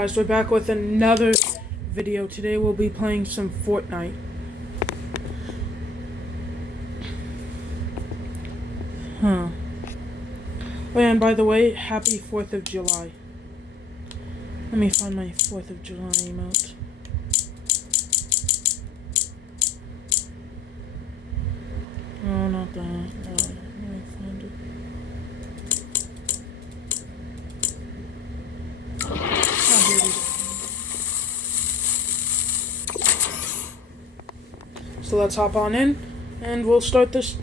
Guys, we're back with another video. Today we'll be playing some Fortnite. Oh, and by the way, happy 4th of July. Let me find my 4th of July emote. Oh, not that. Let me find it. Oh, here it is. So let's hop on in, and we'll start this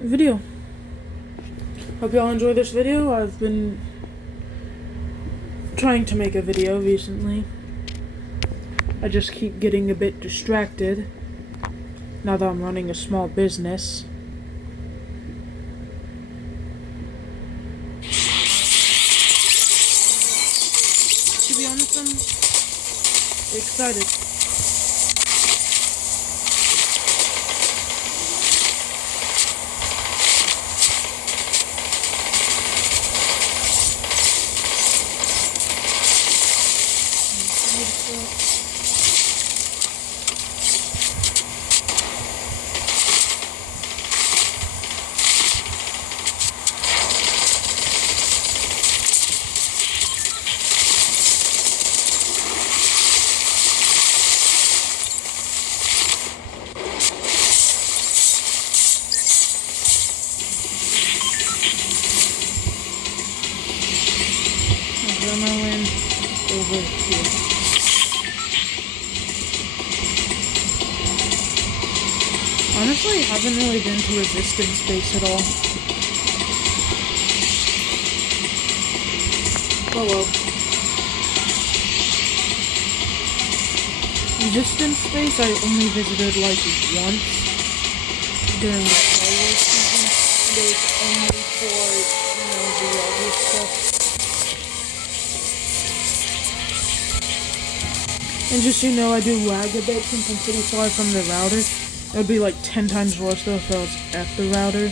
video. Hope y'all enjoy this video. I've been trying to make a video recently. I just keep getting a bit distracted now that I'm running a small business. To be honest, I'm excited. Adrenaline over here. Honestly, I haven't really been to resistance space at all. Oh well. Resistance space I only visited like once during the Star Wars season. And it was only for, the obvious stuff. And just so you know, I do lag a bit since I'm pretty far from the router. It would be like 10 times worse though if I was at the router.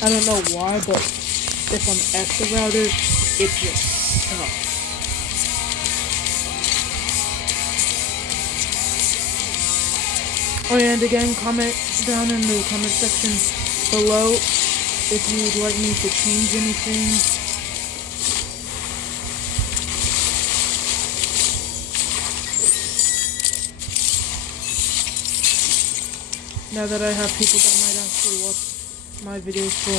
I don't know why, but if I'm at the router, it just sucks. Oh yeah, and again, comment down in the comment section below if you would like me to change anything. Now that I have people that might actually watch my videos for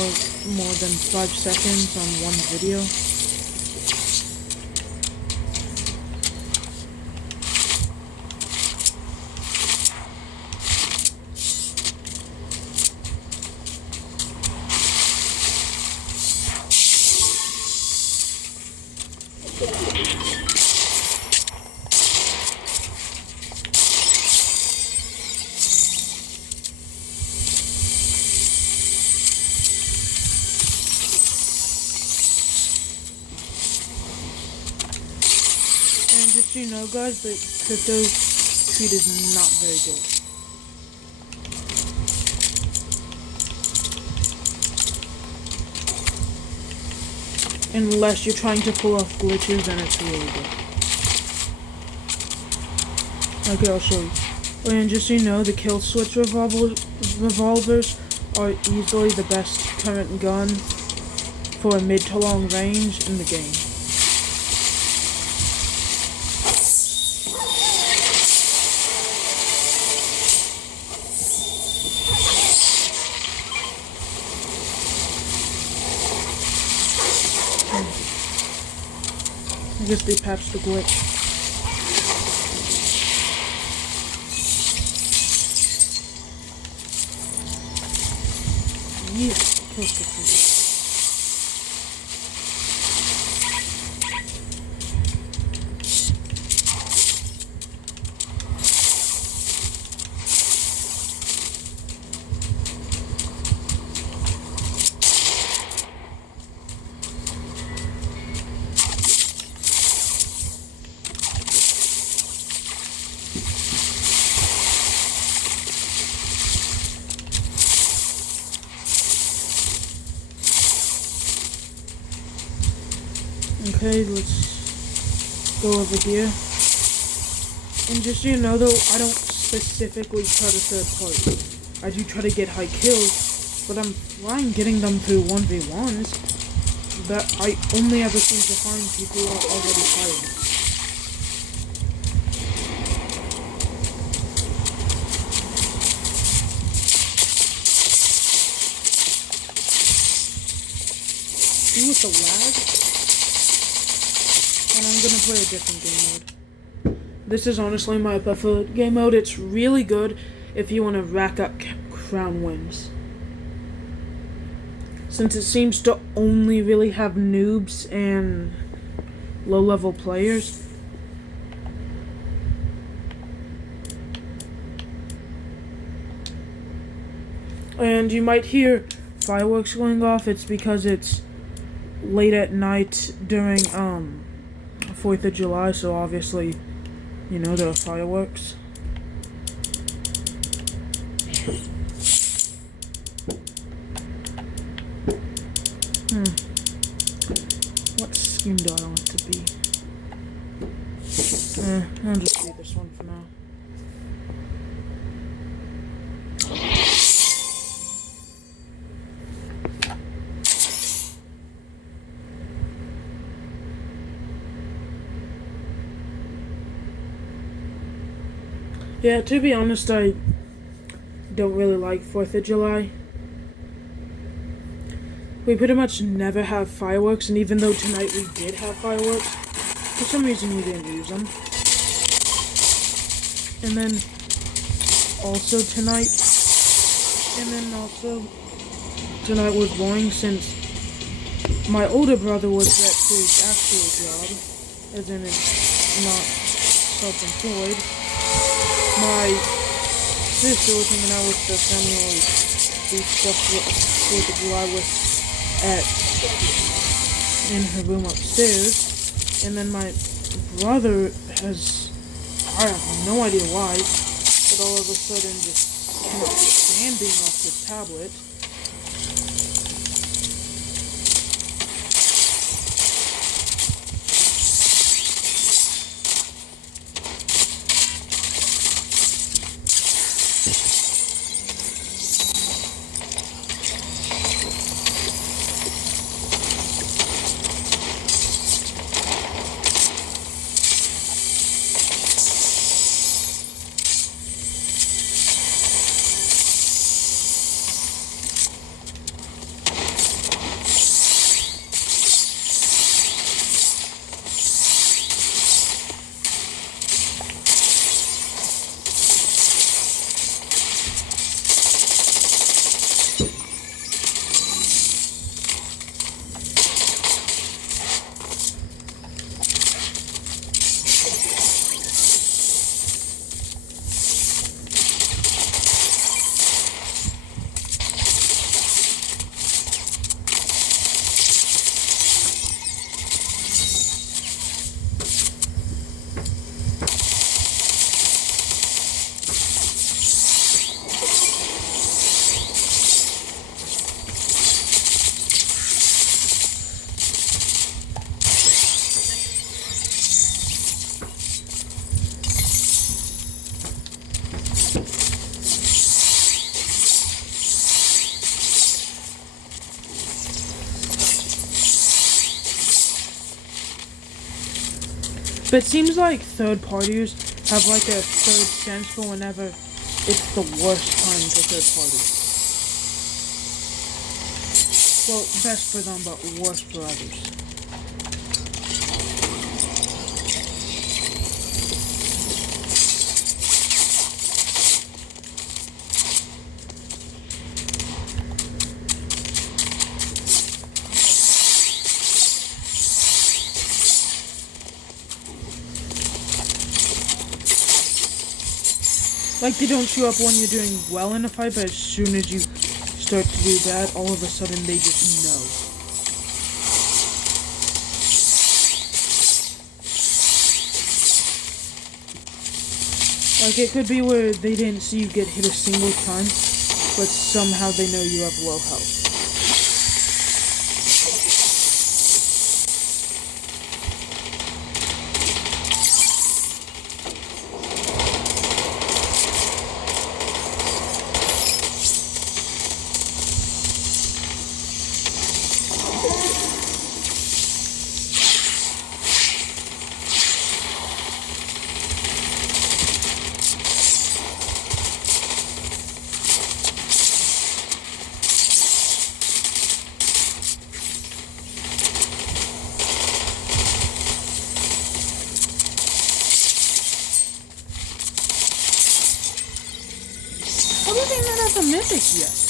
more than 5 seconds on one video. And just so you know, guys, the crypto feed is not very good. Unless you're trying to pull off glitches, then it's really good. Okay, I'll show you. Oh, and just so you know, the kill switch revolvers are easily the best current gun for a mid to long range in the game. I guess they patched the glitch. Yeah, kill switch. Okay, let's go over here. And just so you know though, I don't specifically try to third party. I do try to get high kills, but I'm fine getting them through 1v1s. But I only ever seem to find people who are already fighting. See with the lag? And I'm gonna play a different game mode. This is honestly my preferred game mode. It's really good if you want to rack up crown wins. Since it seems to only really have noobs and low-level players. And you might hear fireworks going off. It's because it's late at night during 4th of July, so obviously, you know, there are fireworks. What skin do I want to be? I'll just do this one for now. Yeah, to be honest, I don't really like 4th of July. We pretty much never have fireworks, and even though tonight we did have fireworks, for some reason we didn't use them. And then also tonight was boring since my older brother was at his actual job, as in it's not self-employed. My sister was hanging out with the family who do stuff with the July with in her room upstairs, and then my brother has, I have no idea why, but all of a sudden just cannot stand being off his tablet. But it seems like third partiers have like a third sense for whenever it's the worst time to third party. Well, best for them, but worst for others. Like, they don't show up when you're doing well in a fight, but as soon as you start to do that, all of a sudden they just know. Like, it could be where they didn't see you get hit a single time, but somehow they know you have low health. a mythic yet.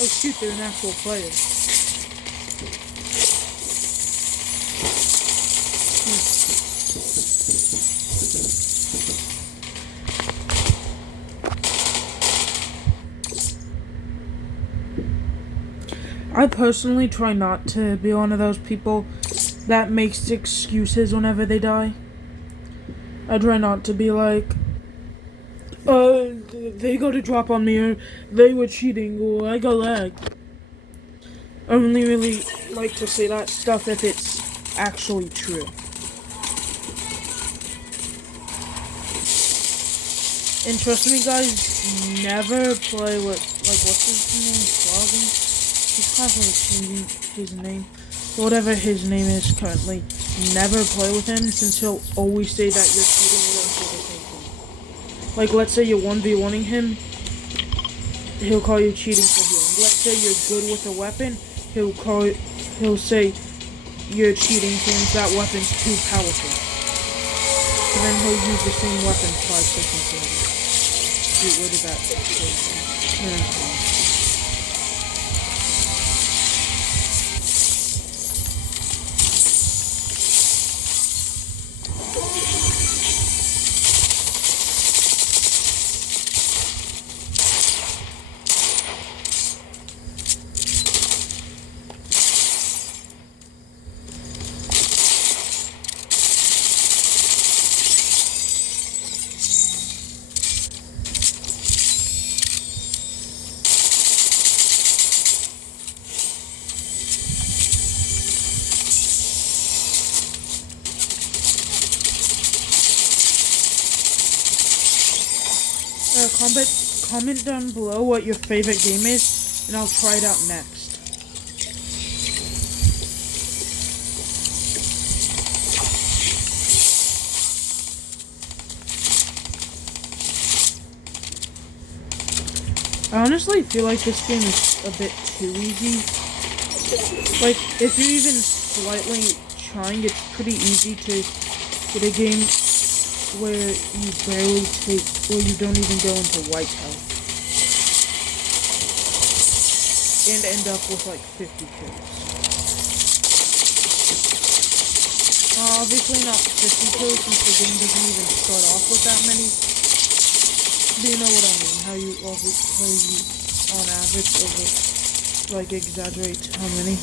Oh shoot, they're an actual player. I personally try not to be one of those people that makes excuses whenever they die. I try not to be like, they got a drop on me, or they were cheating, or I got lagged. I only really like to say that stuff if it's actually true. And trust me guys, never play with, like, what's his name, Slogan? He's constantly changing his name. Whatever his name is currently, never play with him, since he'll always say that you're cheating and he'll say the same thing. Like, let's say you're 1v1ing him, he'll call you cheating for healing. Let's say you're good with a weapon, he'll say you're cheating since that weapon's too powerful. And then he'll use the same weapon 5 seconds later. Get rid of that. Comment down below what your favorite game is, and I'll try it out next. I honestly feel like this game is a bit too easy. Like, if you're even slightly trying, it's pretty easy to get a game where you barely take, or you don't even go into white health, and end up with like 50 kills. Obviously not 50 kills, since the game doesn't even start off with that many. Do you know what I mean? How you on average like exaggerate how many?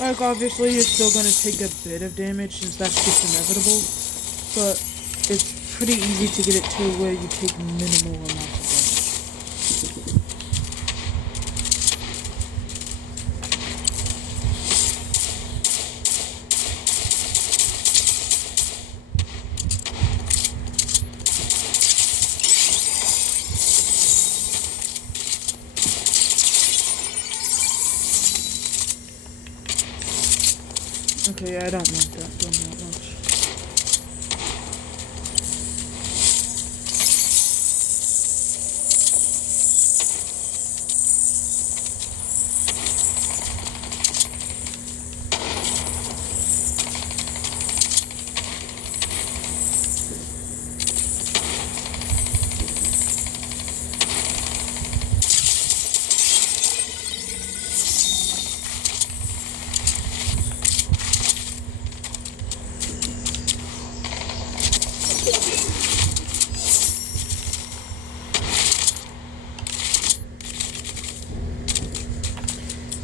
Like, obviously, you're still gonna take a bit of damage, since that's just inevitable, but it's pretty easy to get it to where you take minimal amounts of damage. Okay, I don't want that done that much.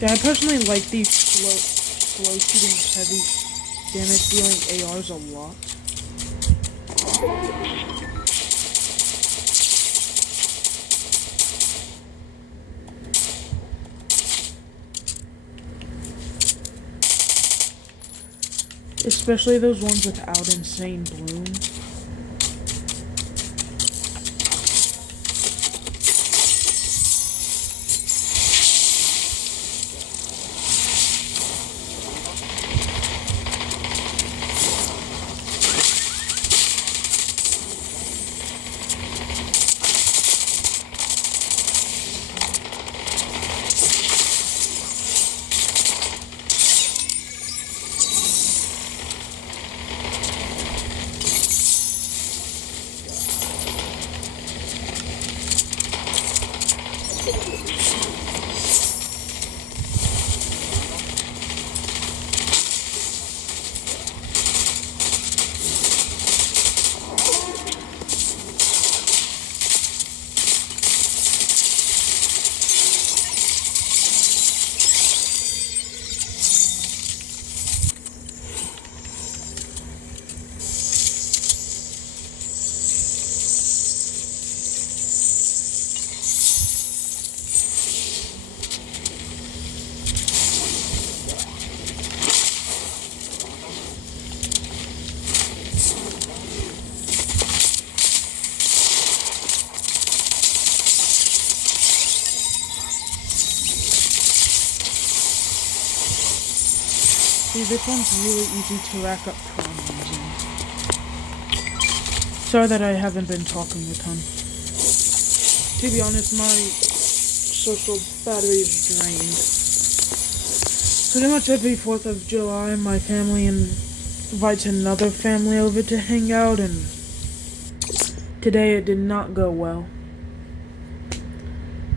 Yeah, I personally like these slow shooting, heavy damage dealing ARs a lot. especially those ones without insane bloom. See, this one's really easy to rack up trauma using. Sorry that I haven't been talking a ton. To be honest, my social battery is drained. Pretty much every 4th of July, my family invites another family over to hang out, and today it did not go well.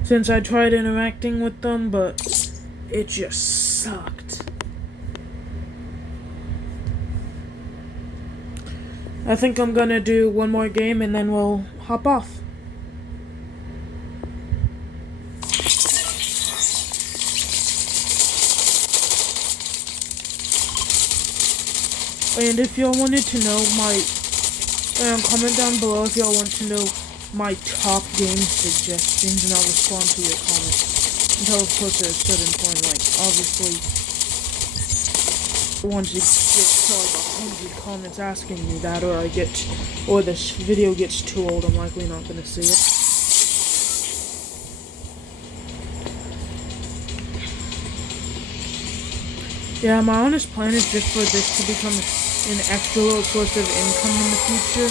Since I tried interacting with them, but it just sucked. I think I'm gonna do one more game and then we'll hop off. And if y'all wanted to know comment down below if y'all want to know my top game suggestions, and I'll respond to your comments. Until, of course, at a certain point, like, obviously, once it gets to like 100 comments asking me that, or this video gets too old, I'm likely not gonna see it. Yeah, my honest plan is just for this to become an extra little source of income in the future.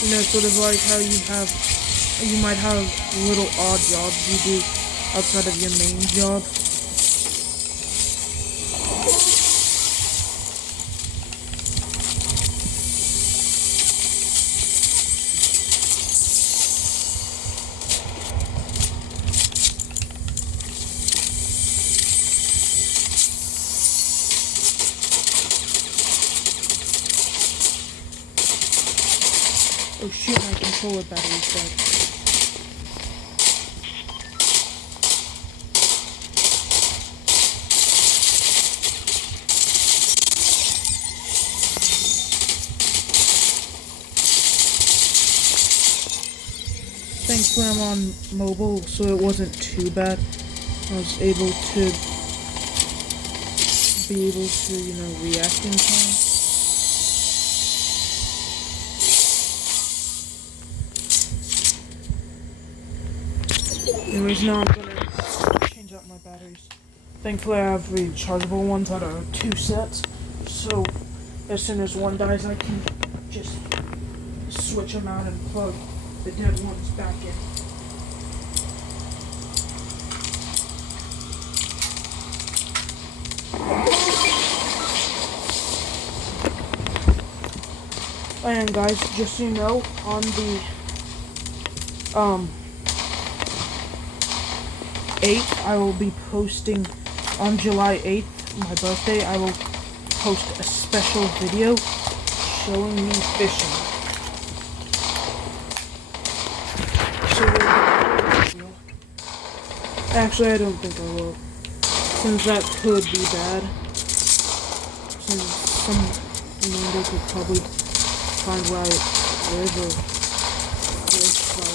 You know, sort of like how you might have little odd jobs you do outside of your main job. Oh shoot, my controller battery's dead. Thankfully I'm on mobile, so it wasn't too bad. I was able to react in time. Anyways, now I'm gonna change out my batteries. Thankfully I have rechargeable ones that are 2 sets, so as soon as one dies I can just switch them out and plug the dead ones back in. And guys, just so you know, on the 8th, I will be posting, on July 8th, my birthday, I will post a special video showing me fishing. So, actually, I don't think I will, since that could be bad, since some they could probably find where I live or fish by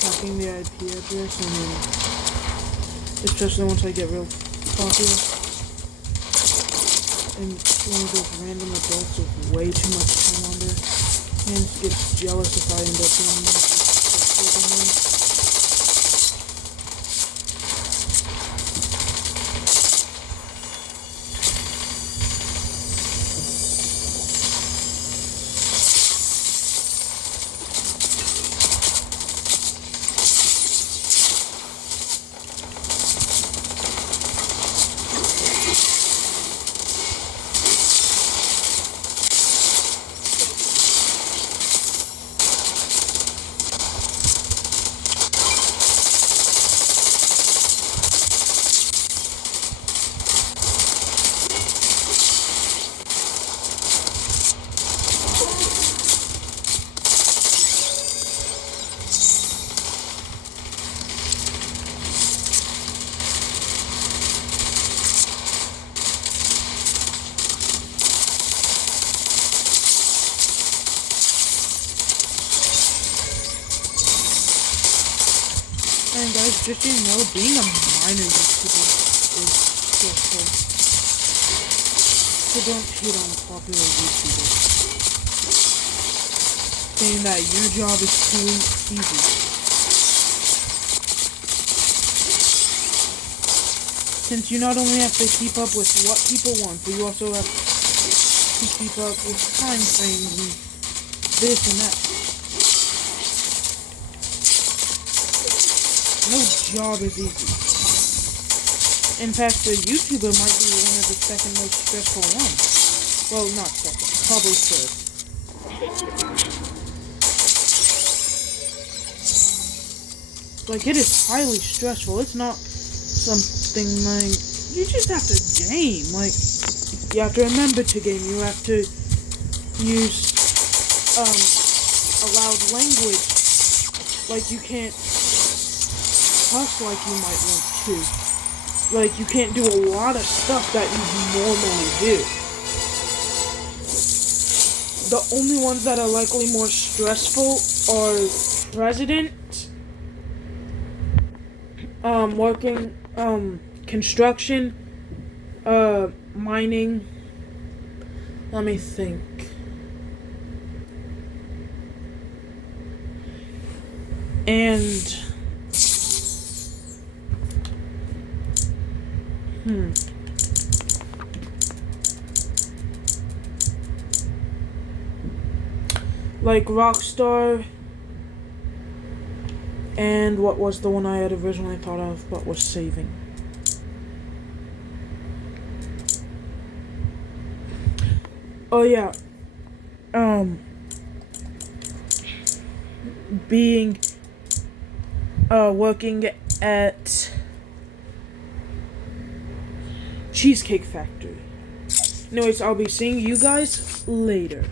tracking the IP address, and then especially once I get real popular. and one of those random adults with way too much time on their hands gets jealous if I end up doing this. And guys, just so you know, being a minor YouTuber is stressful. So don't hate on popular YouTubers, saying that your job is too easy. Since you not only have to keep up with what people want, but you also have to keep up with time frames and this and that. No job is easy. In fact, a YouTuber might be one of the second most stressful ones. Well, not second, probably third. Like, it is highly stressful. It's not something like, you just have to game. Like, you have to remember to game. You have to use, a loud language. Like, you can't cuss like you might want to. Like, you can't do a lot of stuff that you normally do. The only ones that are likely more stressful are president, working, construction, mining. Let me think. And like Rockstar, and what was the one I had originally thought of but was saving? Oh yeah, being working at Cheesecake Factory. Anyways, I'll be seeing you guys later.